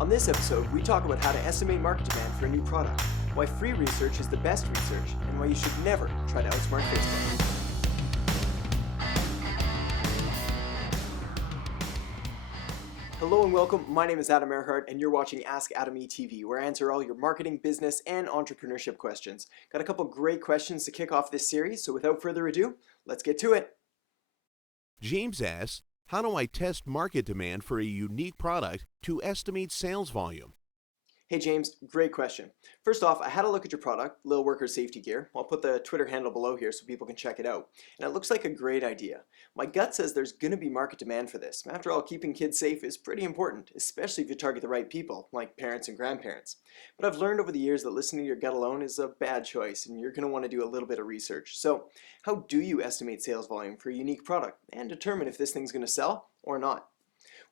On this episode, we talk about how to estimate market demand for a new product, why free research is the best research, and why you should never try to outsmart Facebook. Hello and welcome, my name is Adam Erhart and you're watching AskAdamE TV, where I answer all your marketing, business, and entrepreneurship questions. Got a couple great questions to kick off this series, so without further ado, let's get to it. James asks, how do I test market demand for a unique product to estimate sales volume? Hey James, great question. First off, I had a look at your product, Lil Worker Safety Gear. I'll put the Twitter handle below here so people can check it out. And it looks like a great idea. My gut says there's going to be market demand for this. After all, keeping kids safe is pretty important, especially if you target the right people, like parents and grandparents. But I've learned over the years that listening to your gut alone is a bad choice, and you're going to want to do a little bit of research. So, how do you estimate sales volume for a unique product and determine if this thing's going to sell or not?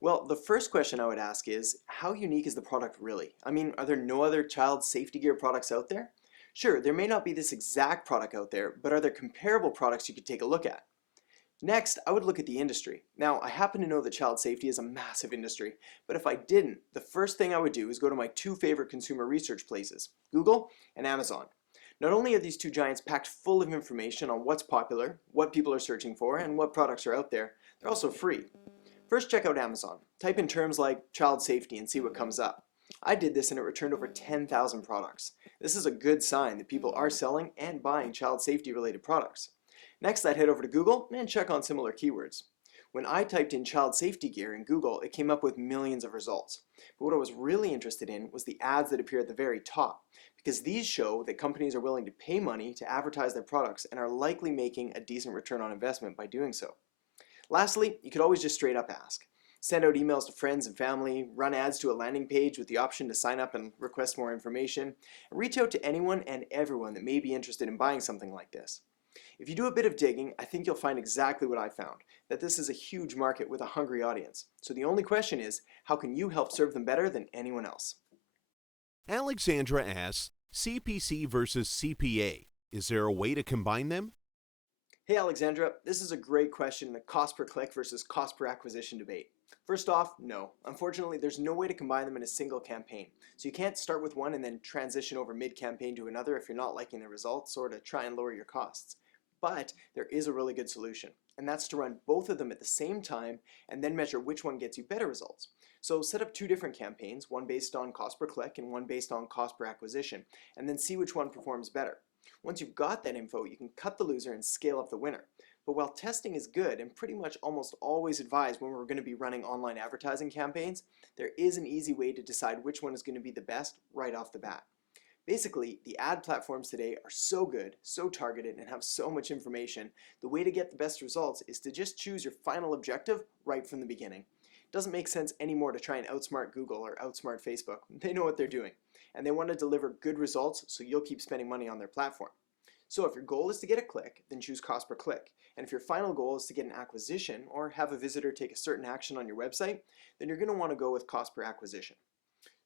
Well, the first question I would ask is, how unique is the product really? I mean, are there no other child safety gear products out there? Sure, there may not be this exact product out there, but are there comparable products you could take a look at? Next, I would look at the industry. Now, I happen to know that child safety is a massive industry, but if I didn't, the first thing I would do is go to my two favorite consumer research places, Google and Amazon. Not only are these two giants packed full of information on what's popular, what people are searching for, and what products are out there, they're also free. First, check out Amazon. Type in terms like child safety and see what comes up. I did this and it returned over 10,000 products. This is a good sign that people are selling and buying child safety related products. Next, I'd head over to Google and check on similar keywords. When I typed in child safety gear in Google, it came up with millions of results. But what I was really interested in was the ads that appear at the very top, because these show that companies are willing to pay money to advertise their products and are likely making a decent return on investment by doing so. Lastly, you could always just straight up ask. Send out emails to friends and family, run ads to a landing page with the option to sign up and request more information, and reach out to anyone and everyone that may be interested in buying something like this. If you do a bit of digging, I think you'll find exactly what I found, that this is a huge market with a hungry audience. So the only question is, how can you help serve them better than anyone else? Alexandra asks, CPC versus CPA. Is there a way to combine them? Hey Alexandra, this is a great question, the cost per click versus cost per acquisition debate. First off, no. Unfortunately, there's no way to combine them in a single campaign. So you can't start with one and then transition over mid-campaign to another if you're not liking the results or to try and lower your costs. But there is a really good solution, and that's to run both of them at the same time and then measure which one gets you better results. So set up two different campaigns, one based on cost per click and one based on cost per acquisition, and then see which one performs better. Once you've got that info, you can cut the loser and scale up the winner. But while testing is good and pretty much almost always advised when we're going to be running online advertising campaigns, there is an easy way to decide which one is going to be the best right off the bat. Basically, the ad platforms today are so good, so targeted, and have so much information, the way to get the best results is to just choose your final objective right from the beginning. It doesn't make sense anymore to try and outsmart Google or outsmart Facebook. They know what they're doing, and they want to deliver good results so you'll keep spending money on their platform. So if your goal is to get a click, then choose cost per click. And if your final goal is to get an acquisition or have a visitor take a certain action on your website, then you're going to want to go with cost per acquisition.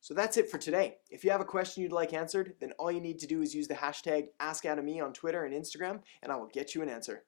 So that's it for today. If you have a question you'd like answered, then all you need to do is use the hashtag AskAdamE on Twitter and Instagram, and I will get you an answer.